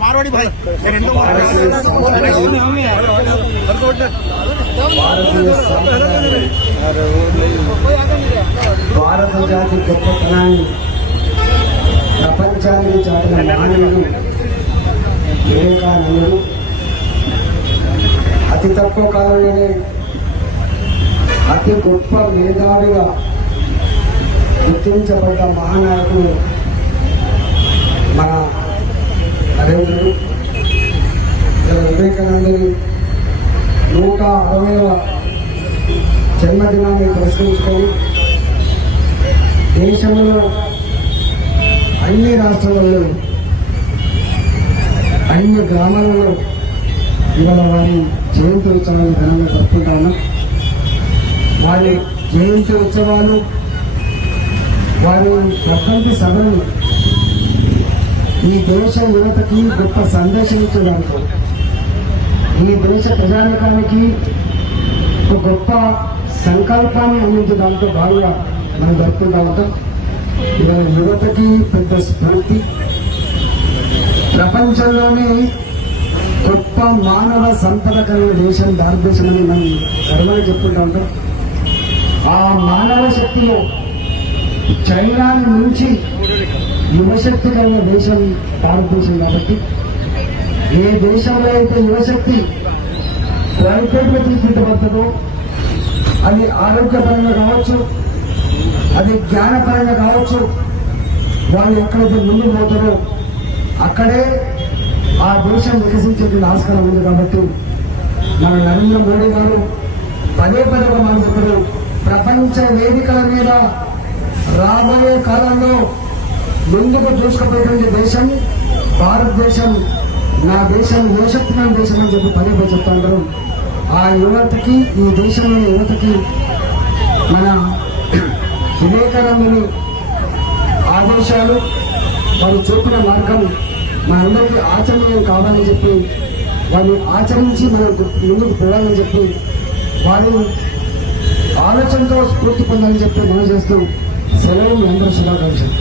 मारवाड़ी भाई భారత జాతి గొప్పతనాన్ని ప్రపంచానికి చాటిన మహనీయుడు వివేకానందుడు. అతి తక్కువ కాలంలోనే అతి గొప్ప మేధావిగా గుర్తించబడ్డ మహానాయకుడు మన నరేంద్రుడు. వివేకానందుని 160వ జన్మదినాన్ని పురస్కరించుకొని దేశంలో అన్ని రాష్ట్రాలలో అన్ని గ్రామాలలో ఇవాళ వారి జయంతి ఉత్సవాలు ఘనంగా జరుపుకుంటా ఉన్నాం. వారి జయంతి ఉత్సవాలు, వారి వర్ధంతి సభలు ఈ దేశ యువతకి గొప్ప సందేశం ఇచ్చడానికి, ఈ దేశ ప్రజానికానికి ఒక గొప్ప సంకల్పాన్ని అందించడంతో భాగంగా మనం జరుపుకుంటా ఉంటాం. ఇవాళ యువతకి పెద్ద స్ఫూర్తి. ప్రపంచంలోనే గొప్ప మానవ సంపద కలిగిన దేశం భారతదేశం అని మనం గర్వంగా చెప్పుకుంటా ఉంటాం. ఆ మానవ శక్తిలో చైనాని నుంచి యువశక్తి కలిగిన దేశం భారతదేశం కాబట్టి ఏ దేశంలో అయితే యువశక్తి ప్రైవేట్గా తీర్చిదిద్దబడుతుందో, అది ఆరోగ్యపరంగా కావచ్చు, అది జ్ఞానపరంగా కావచ్చు, వాళ్ళు ఎక్కడైతే ముందుకు పోతారో అక్కడే ఆ దేశం వికసించేటువంటి ఆస్కారం ఉంది. కాబట్టి మన నరేంద్ర మోడీ గారు పదే పదే మాట్లాడుతారు, ప్రపంచ వేదికల మీద రాబోయే కాలంలో ముందుకు దూసుకుపోయేటువంటి దేశం భారతదేశం, నా దేశం యువశక్తిమైన దేశం అని చెప్పి పదే పదే చెప్తాంటారు. ఆ యువతకి, ఈ దేశంలోని యువతకి మన వివేకానందుని ఆదేశాలు, వారు చూపిన మార్గం మనందరికీ ఆచరణీయం కావాలని చెప్పి, వారిని ఆచరించి మనం ముందుకు పోవాలని చెప్పి, వారి ఆలోచనతో స్ఫూర్తి పొందాలని చెప్పి మనం చేస్తూ సెలవు. మీ అందరూ శుభాకాంక్షలు.